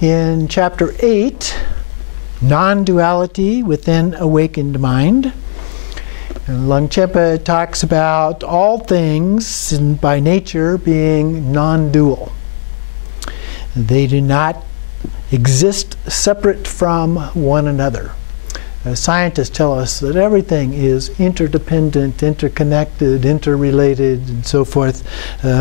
In Chapter 8, Nonduality Within Awakened Mind, and Longchenpa talks about all things by nature being non-dual. They do not exist separate from one another. Scientists tell us that everything is interdependent, interconnected, interrelated, and so forth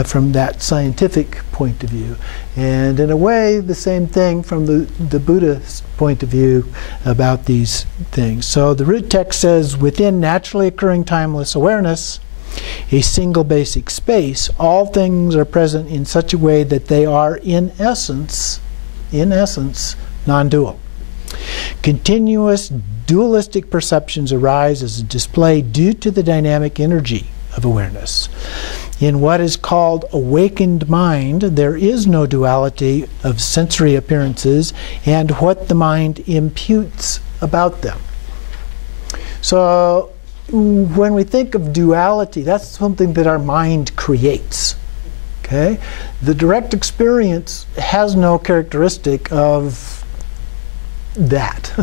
from that scientific point of view. And in a way, the same thing from the Buddhist point of view about these things. So the root text says, within naturally occurring timeless awareness, a single basic space, all things are present in such a way that they are in essence, non-dual. Continuous dualistic perceptions arise as a display due to the dynamic energy of awareness. In what is called awakened mind, there is no duality of sensory appearances and what the mind imputes about them. So when we think of duality, that's something that our mind creates. Okay? The direct experience has no characteristic of that.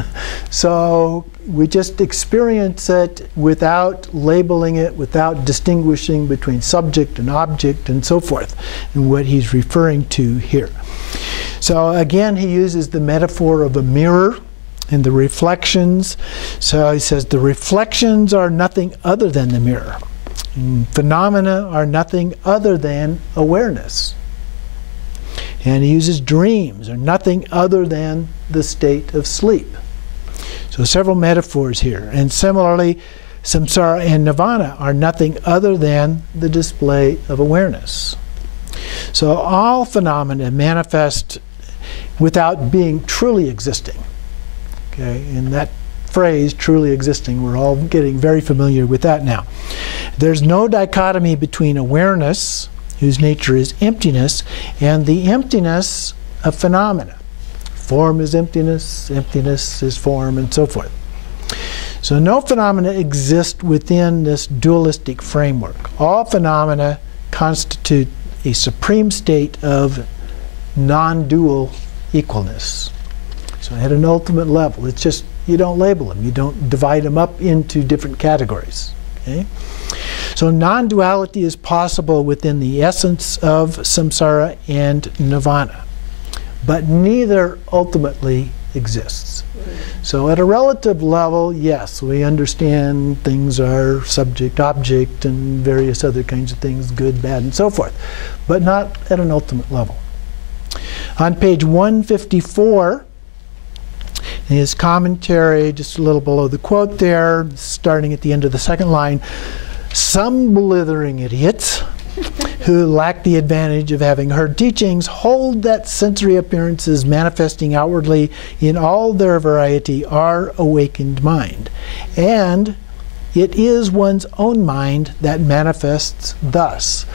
So we just experience it without labeling it, without distinguishing between subject and object and so forth, and what he's referring to here. So again, he uses the metaphor of a mirror and the reflections. So he says the reflections are nothing other than the mirror. And phenomena are nothing other than awareness. And he uses dreams are nothing other than the state of sleep. So several metaphors here. And similarly, samsara and nirvana are nothing other than the display of awareness. So all phenomena manifest without being truly existing. Okay, and that phrase, truly existing, we're all getting very familiar with that now. There's no dichotomy between awareness, whose nature is emptiness, and the emptiness of phenomena. Form is emptiness, emptiness is form, and so forth. So no phenomena exist within this dualistic framework. All phenomena constitute a supreme state of non-dual equalness. So at an ultimate level, it's just, you don't label them. You don't divide them up into different categories. Okay? So non-duality is possible within the essence of samsara and nirvana, but neither ultimately exists. So at a relative level, yes, we understand things are subject, object, and various other kinds of things, good, bad, and so forth, but not at an ultimate level. On page 154, in his commentary, just a little below the quote there, starting at the end of the second line, some blithering idiots who lack the advantage of having heard teachings hold that sensory appearances manifesting outwardly in all their variety are awakened mind. And it is one's own mind that manifests thus.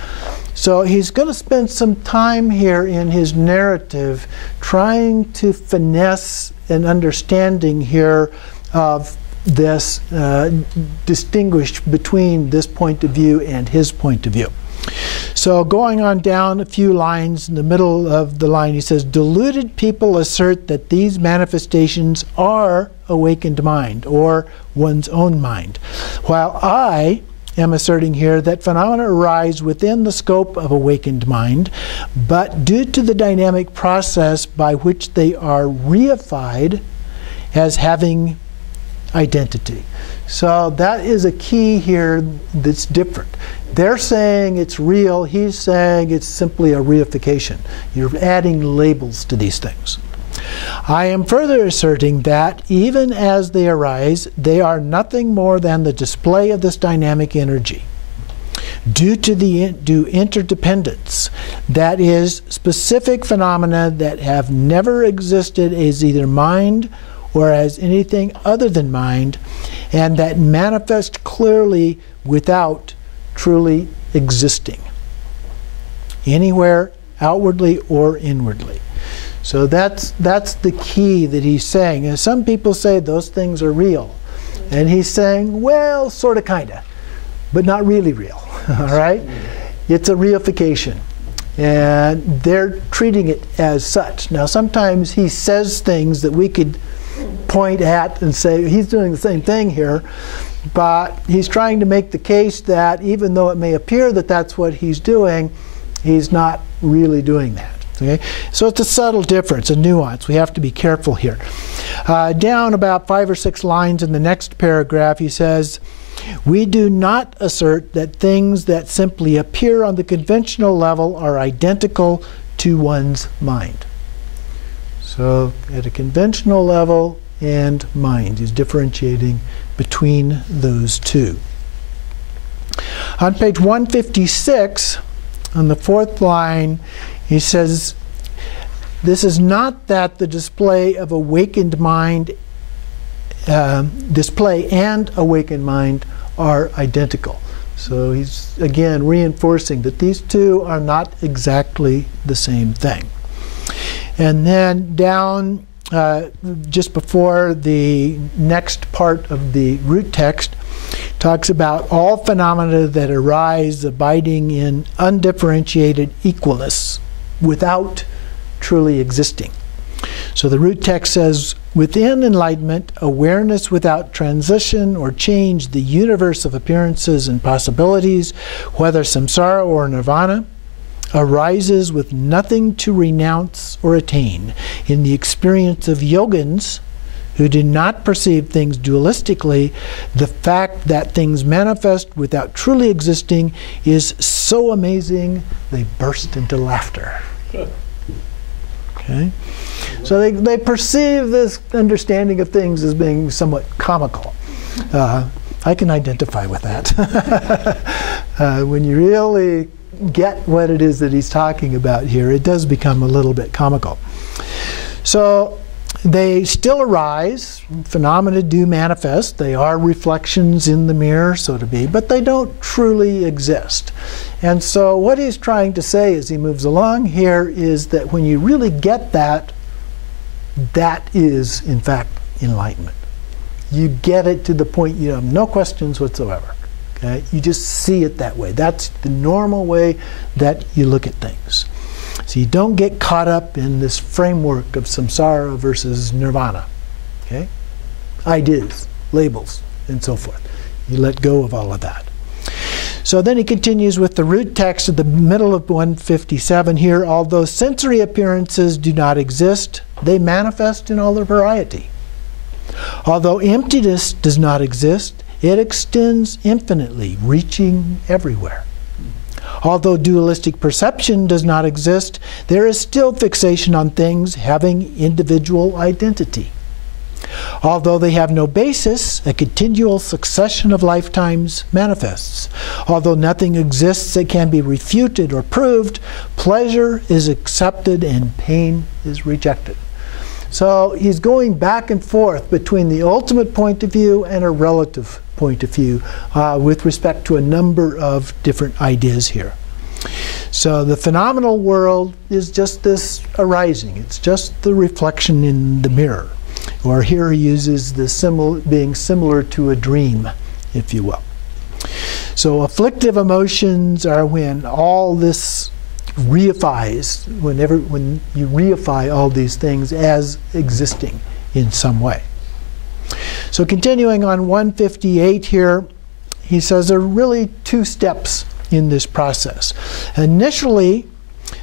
So he's going to spend some time here in his narrative trying to finesse an understanding here of this distinguish between this point of view and his point of view. So going on down a few lines, in the middle of the line he says, deluded people assert that these manifestations are awakened mind or one's own mind, while I am asserting here that phenomena arise within the scope of awakened mind, but due to the dynamic process by which they are reified as having identity. So that is a key here that's different. They're saying it's real, he's saying it's simply a reification. You're adding labels to these things. I am further asserting that even as they arise, they are nothing more than the display of this dynamic energy. Due to the interdependence, that is, specific phenomena that have never existed as either mind or as anything other than mind, and that manifest clearly without truly existing, anywhere, outwardly or inwardly. So that's the key that he's saying. And some people say those things are real. And he's saying, well, sort of, kind of, but not really real. All right? It's a reification. And they're treating it as such. Now, sometimes he says things that we could point at and say, he's doing the same thing here, but he's trying to make the case that even though it may appear that that's what he's doing, he's not really doing that. Okay? So it's a subtle difference, a nuance. We have to be careful here. Down about 5 or 6 lines in the next paragraph, he says, we do not assert that things that simply appear on the conventional level are identical to one's mind. So at a conventional level and mind, he's differentiating between those two. On page 156, on the 4th line, he says, this is not that the display of awakened mind, display and awakened mind are identical. So he's again reinforcing that these two are not exactly the same thing. And then down just before the next part of the root text, talks about all phenomena that arise abiding in undifferentiated equalness without truly existing. So the root text says, within enlightenment, awareness without transition or change, the universe of appearances and possibilities, whether samsara or nirvana, arises with nothing to renounce or attain. In the experience of yogins who do not perceive things dualistically, the fact that things manifest without truly existing is so amazing they burst into laughter. Okay? So they perceive this understanding of things as being somewhat comical. I can identify with that. When you really get what it is that he's talking about here, it does become a little bit comical. So they still arise, phenomena do manifest, they are reflections in the mirror, so to be, but they don't truly exist. And so what he's trying to say as he moves along here is that when you really get that, that is, in fact, enlightenment. You get it to the point you have no questions whatsoever. Okay? You just see it that way. That's the normal way that you look at things. So you don't get caught up in this framework of samsara versus nirvana. Okay? Ideas, labels, and so forth. You let go of all of that. So then he continues with the root text at the middle of 157 here. Although sensory appearances do not exist, they manifest in all their variety. Although emptiness does not exist, it extends infinitely, reaching everywhere. Although dualistic perception does not exist, there is still fixation on things having individual identity. Although they have no basis, a continual succession of lifetimes manifests. Although nothing exists that can be refuted or proved, pleasure is accepted and pain is rejected. So he's going back and forth between the ultimate point of view and a relative point of view with respect to a number of different ideas here. So the phenomenal world is just this arising. It's just the reflection in the mirror. Or here he uses the being similar to a dream, if you will. So afflictive emotions are when all this reifies, when you reify all these things as existing in some way. So continuing on 158 here, he says there are really 2 steps in this process. Initially,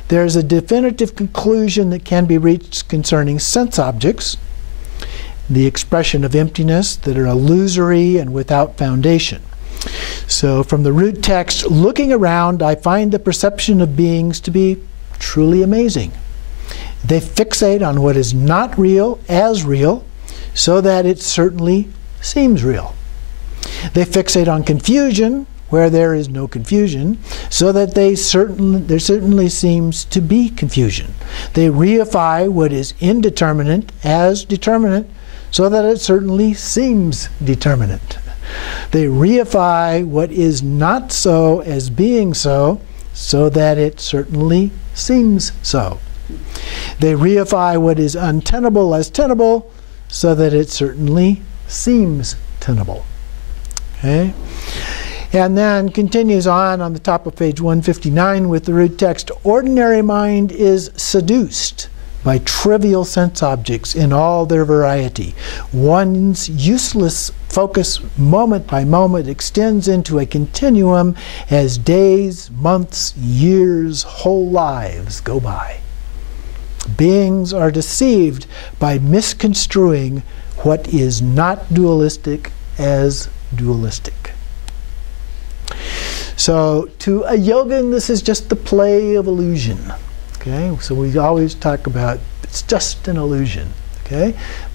there's a definitive conclusion that can be reached concerning sense objects, the expression of emptiness that are illusory and without foundation. So from the root text, looking around, I find the perception of beings to be truly amazing. They fixate on what is not real as real, so that it certainly seems real. They fixate on confusion where there is no confusion, so that there certainly seems to be confusion. They reify what is indeterminate as determinate, so that it certainly seems determinate. They reify what is not so as being so, so that it certainly seems so. They reify what is untenable as tenable, so that it certainly seems tenable. Okay? And then continues on the top of page 159 with the root text. Ordinary mind is seduced by trivial sense objects in all their variety. One's useless focus moment by moment extends into a continuum as days, months, years, whole lives go by. Beings are deceived by misconstruing what is not dualistic as dualistic. So to a yogin, this is just the play of illusion. Okay, so we always talk about it's just an illusion. Okay,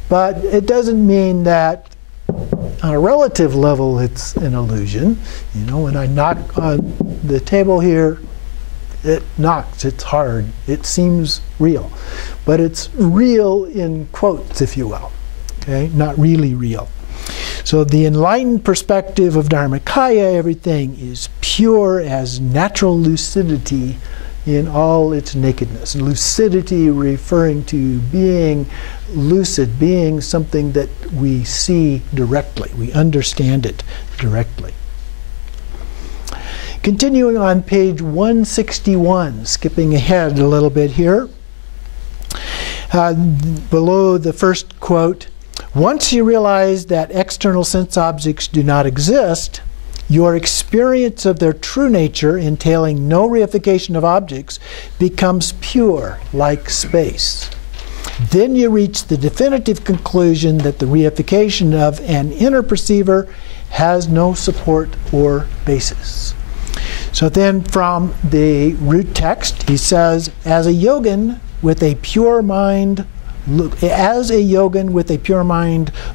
but it doesn't mean that on a relative level it's an illusion. You know, when I knock on the table here, it knocks, it's hard, it seems real. But it's real in quotes, if you will. Okay, not really real. So the enlightened perspective of Dharmakaya, everything is pure as natural lucidity in all its nakedness. Lucidity referring to being lucid, being something that we see directly, we understand it directly. Continuing on page 161, skipping ahead a little bit here, below the first quote, once you realize that external sense objects do not exist, your experience of their true nature, entailing no reification of objects, becomes pure, like space. Then you reach the definitive conclusion that the reification of an inner perceiver has no support or basis. So then from the root text, he says, as a yogin with a pure mind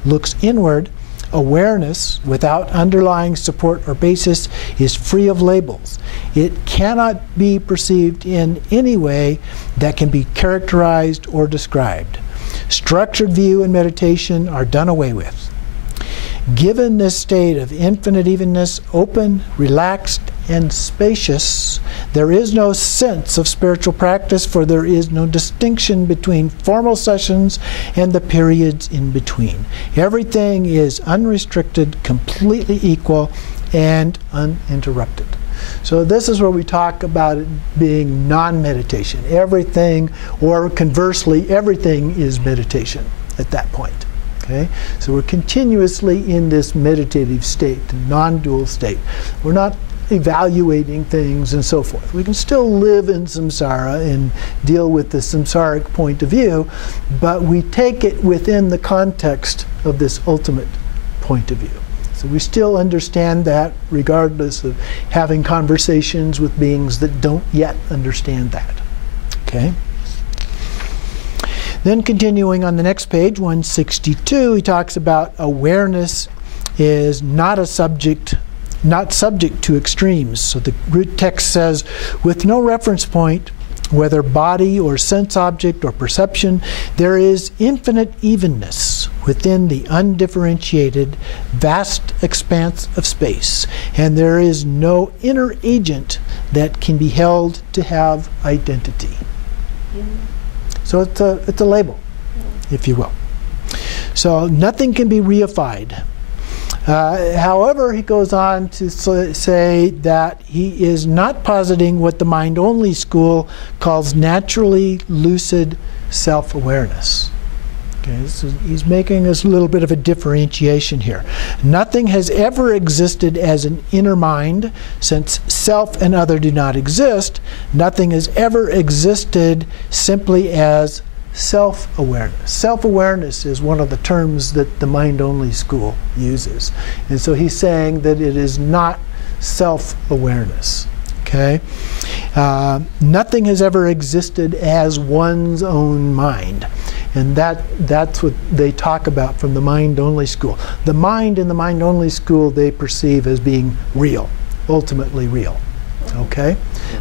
looks inward, awareness without underlying support or basis is free of labels. It cannot be perceived in any way that can be characterized or described. Structured view and meditation are done away with. Given this state of infinite evenness, open, relaxed, and spacious, there is no sense of spiritual practice, for there is no distinction between formal sessions and the periods in between. Everything is unrestricted, completely equal, and uninterrupted. So this is where we talk about it being non-meditation. Everything, or conversely, everything is meditation at that point. Okay? So we're continuously in this meditative state, non-dual state. We're not evaluating things and so forth. We can still live in samsara and deal with the samsaric point of view, but we take it within the context of this ultimate point of view. So we still understand that regardless of having conversations with beings that don't yet understand that. Okay? Then continuing on the next page, 162, he talks about awareness is not subject to extremes. So the root text says, with no reference point, whether body or sense object or perception, there is infinite evenness within the undifferentiated, vast expanse of space, and there is no inner agent that can be held to have identity. So it's a label, if you will. So nothing can be reified. However, he goes on to say that he is not positing what the mind-only school calls naturally lucid self-awareness. Okay, so he's making us a little bit of a differentiation here. Nothing has ever existed as an inner mind, since self and other do not exist. Nothing has ever existed simply as self-awareness. Self-awareness is one of the terms that the mind-only school uses. And so he's saying that it is not self-awareness. Okay? Nothing has ever existed as one's own mind. And that's what they talk about from the mind-only school. The mind in the mind-only school they perceive as being real, ultimately real. Okay?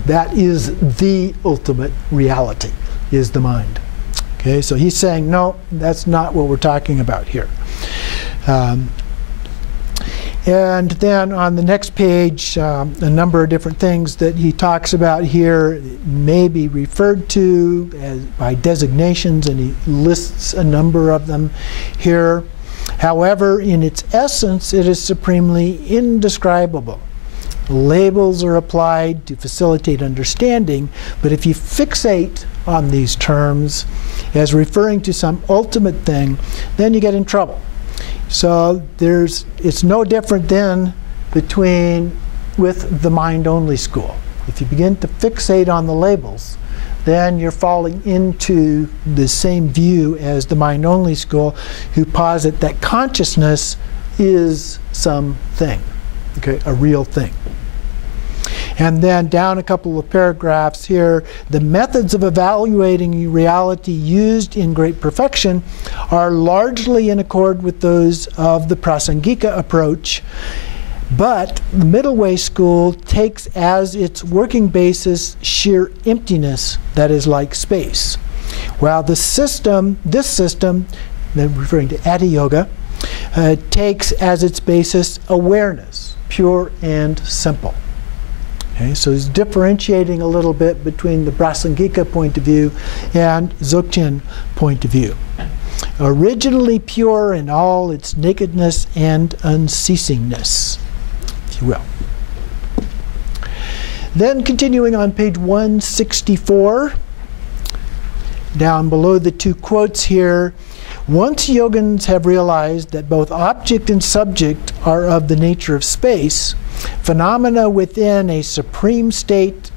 That is the ultimate reality, is the mind. Okay, so he's saying, no, that's not what we're talking about here. And then on the next page, a number of different things that he talks about here may be referred to as by designations, and he lists a number of them here. However, in its essence, it is supremely indescribable. Labels are applied to facilitate understanding, but if you fixate on these terms as referring to some ultimate thing, then you get in trouble. So it's no different then with the mind-only school. If you begin to fixate on the labels, then you're falling into the same view as the mind-only school, who posit that consciousness is something, okay, a real thing. And then down a couple of paragraphs here, the methods of evaluating reality used in Great Perfection are largely in accord with those of the Prasangika approach, but the Middle Way school takes as its working basis sheer emptiness that is like space. While this system, referring to Ati Yoga, takes as its basis awareness, pure and simple. Okay, so he's differentiating a little bit between the Prasangika point of view and Dzogchen point of view. Originally pure in all its nakedness and unceasingness, if you will. Then continuing on page 164, down below the two quotes here, once yogins have realized that both object and subject are of the nature of space, phenomena within a supreme state,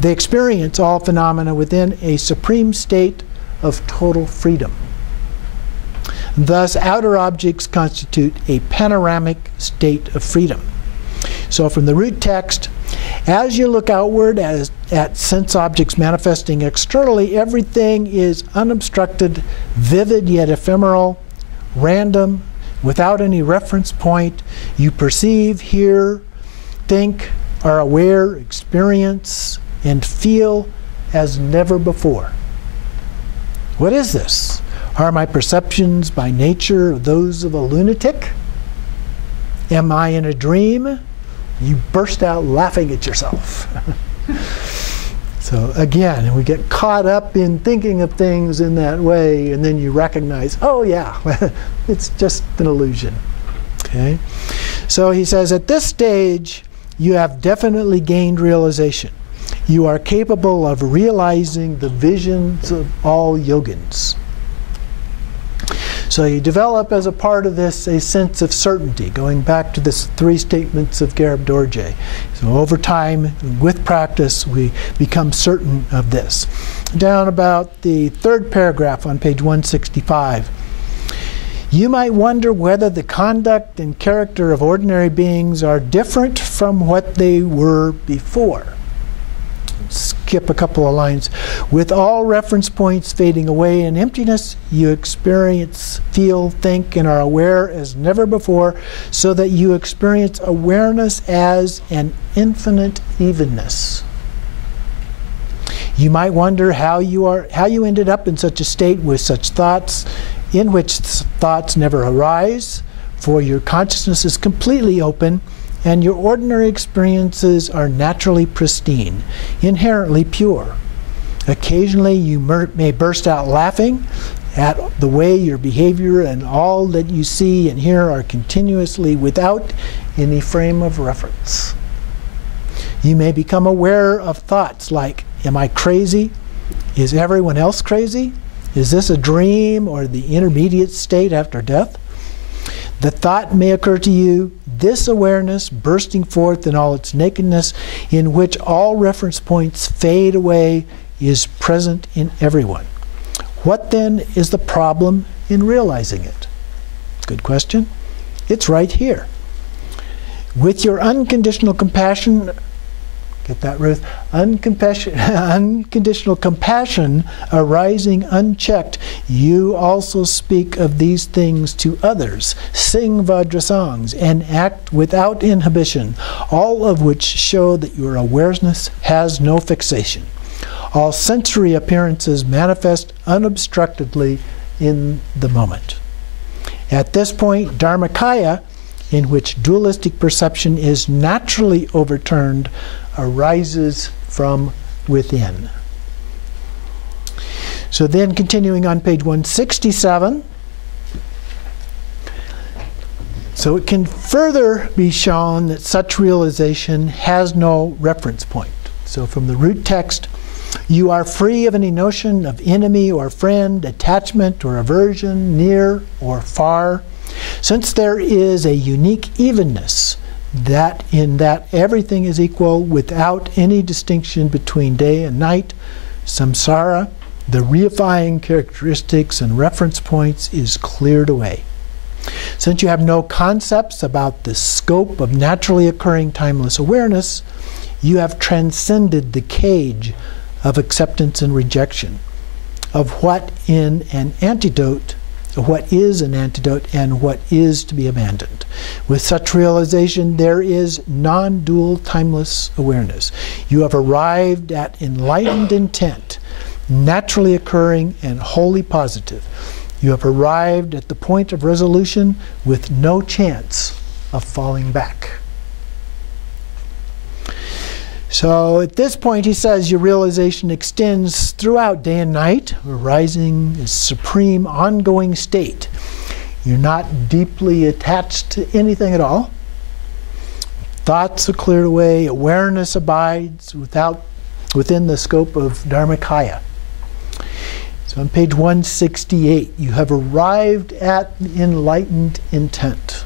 they experience all phenomena within a supreme state of total freedom. Thus, outer objects constitute a panoramic state of freedom. So from the root text, as you look outward at sense objects manifesting externally, everything is unobstructed, vivid yet ephemeral, random, without any reference point. You perceive, hear, think, are aware, experience, and feel as never before. What is this? Are my perceptions by nature those of a lunatic? Am I in a dream? You burst out laughing at yourself. So again, we get caught up in thinking of things in that way, and then you recognize, oh yeah, it's just an illusion. Okay? So he says, at this stage, you have definitely gained realization. You are capable of realizing the visions of all yogins. So you develop as a part of this a sense of certainty, going back to the three statements of Garib Dorje. So over time, with practice, we become certain of this. Down about the third paragraph on page 165. You might wonder whether the conduct and character of ordinary beings are different from what they were before. Skip a couple of lines. With all reference points fading away in emptiness, you experience, feel, think, and are aware as never before, so that you experience awareness as an infinite evenness. You might wonder how you ended up in such a state with such thoughts, in which thoughts never arise, for your consciousness is completely open, and your ordinary experiences are naturally pristine, inherently pure. Occasionally you may burst out laughing at the way your behavior and all that you see and hear are continuously without any frame of reference. You may become aware of thoughts like, am I crazy? Is everyone else crazy? Is this a dream or the intermediate state after death? The thought may occur to you, this awareness bursting forth in all its nakedness, in which all reference points fade away, is present in everyone. What then is the problem in realizing it? Good question. It's right here. With your unconditional compassion, get that, Ruth? Unconditional compassion arising unchecked, you also speak of these things to others, sing Vajra songs, and act without inhibition, all of which show that your awareness has no fixation. All sensory appearances manifest unobstructedly in the moment. At this point, Dharmakaya, in which dualistic perception is naturally overturned, arises from within. So then continuing on page 167, So it can further be shown that such realization has no reference point. So from the root text, you are free of any notion of enemy or friend, attachment or aversion, near or far, since there is a unique evenness that in that everything is equal without any distinction between day and night. Samsara, the reifying characteristics and reference points, is cleared away. Since you have no concepts about the scope of naturally occurring timeless awareness, you have transcended the cage of acceptance and rejection, of what is an antidote and what is to be abandoned. With such realization, there is non-dual timeless awareness. You have arrived at enlightened intent, naturally occurring and wholly positive. You have arrived at the point of resolution with no chance of falling back. So at this point, he says, your realization extends throughout day and night, arising as supreme ongoing state. You're not deeply attached to anything at all. Thoughts are cleared away. Awareness abides within the scope of Dharmakaya. So on page 168, you have arrived at enlightened intent.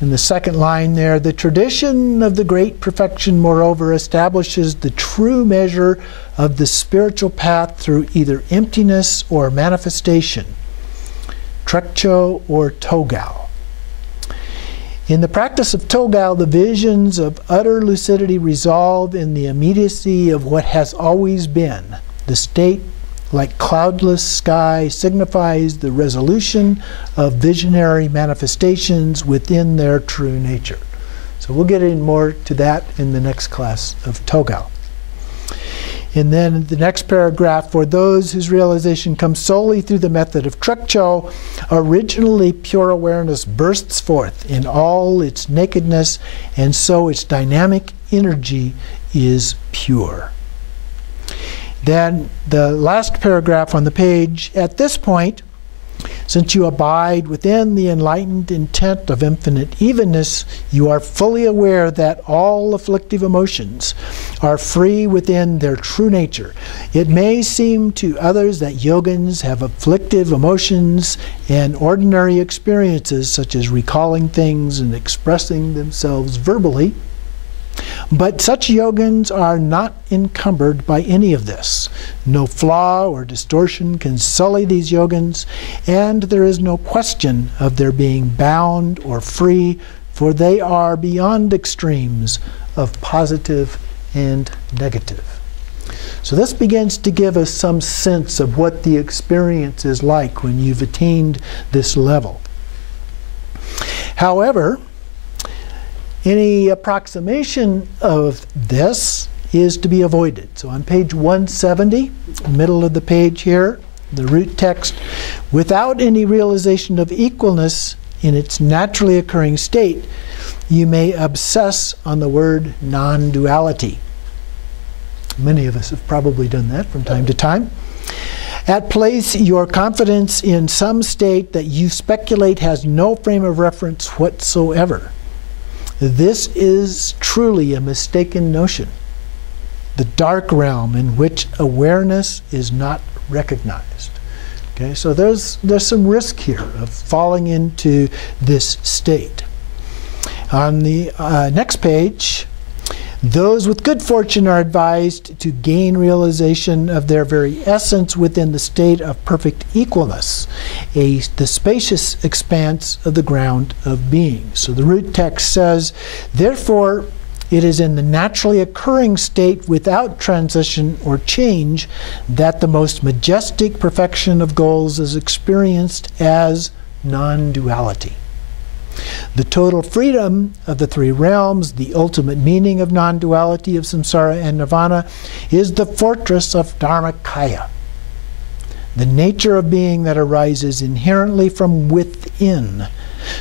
In the second line there, the tradition of the great perfection, moreover, establishes the true measure of the spiritual path through either emptiness or manifestation, Trekcho or Togao. In the practice of Togao, the visions of utter lucidity resolve in the immediacy of what has always been. The state, like cloudless sky, signifies the resolution of visionary manifestations within their true nature. So we'll get in more to that in the next class of Togao. And then the next paragraph, for those whose realization comes solely through the method of Trekcho, originally pure awareness bursts forth in all its nakedness, and so its dynamic energy is pure. Then the last paragraph on the page, at this point, since you abide within the enlightened intent of infinite evenness, you are fully aware that all afflictive emotions are free within their true nature. It may seem to others that yogins have afflictive emotions and ordinary experiences, such as recalling things and expressing themselves verbally, but such yogins are not encumbered by any of this. No flaw or distortion can sully these yogins, and there is no question of their being bound or free, for they are beyond extremes of positive and negative. So this begins to give us some sense of what the experience is like when you've attained this level. However, any approximation of this is to be avoided. So on page 170, middle of the page here, the root text, without any realization of equalness in its naturally occurring state, you may obsess on the word non-duality. Many of us have probably done that from time to time. Place your confidence in some state that you speculate has no frame of reference whatsoever. This is truly a mistaken notion, the dark realm in which awareness is not recognized. Okay, so there's some risk here of falling into this state. On the next page, those with good fortune are advised to gain realization of their very essence within the state of perfect equalness, the spacious expanse of the ground of being. So the root text says, therefore, it is in the naturally occurring state without transition or change that the most majestic perfection of goals is experienced as non-duality. The total freedom of the three realms, the ultimate meaning of non-duality of samsara and nirvana, is the fortress of Dharmakaya, the nature of being that arises inherently from within,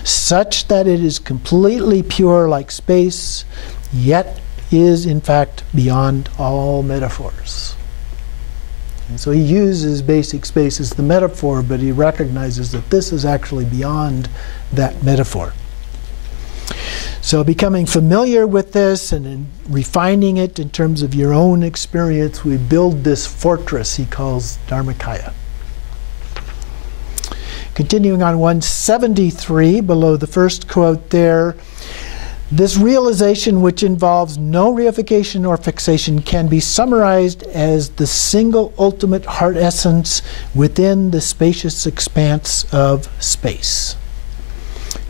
such that it is completely pure like space, yet is in fact beyond all metaphors. And so he uses basic space as the metaphor, but he recognizes that this is actually beyond that metaphor. So becoming familiar with this and then refining it in terms of your own experience, we build this fortress he calls Dharmakaya. Continuing on 173, below the first quote there, this realization, which involves no reification or fixation, can be summarized as the single ultimate heart essence within the spacious expanse of space.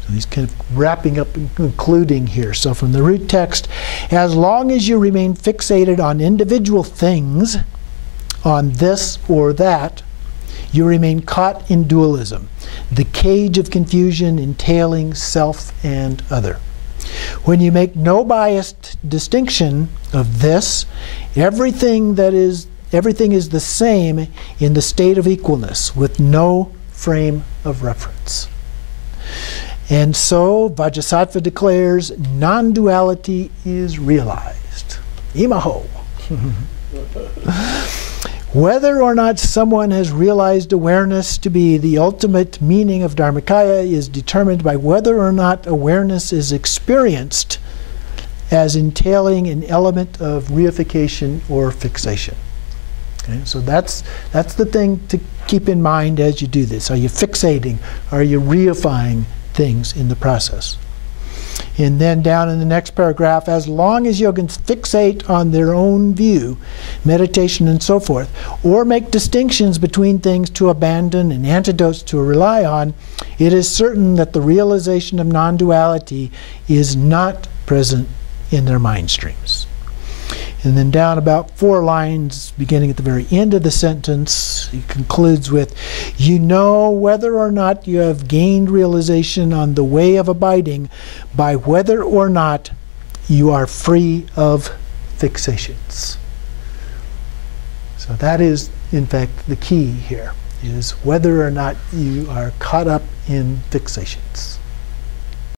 So he's kind of wrapping up and concluding here. So from the root text, as long as you remain fixated on individual things, on this or that, you remain caught in dualism, the cage of confusion entailing self and other. When you make no biased distinction of this, everything is the same in the state of equalness, with no frame of reference. And so Vajrasattva declares, non-duality is realized. Imaho. Whether or not someone has realized awareness to be the ultimate meaning of Dharmakaya is determined by whether or not awareness is experienced as entailing an element of reification or fixation. Okay? So that's the thing to keep in mind as you do this. Are you fixating? Are you reifying things in the process? And then down in the next paragraph, as long as yogins fixate on their own view, meditation and so forth, or make distinctions between things to abandon and antidotes to rely on, it is certain that the realization of non-duality is not present in their mind streams. And then down about 4 lines, beginning at the very end of the sentence, he concludes with, you know whether or not you have gained realization on the way of abiding by whether or not you are free of fixations. So that is, in fact, the key here, is whether or not you are caught up in fixations.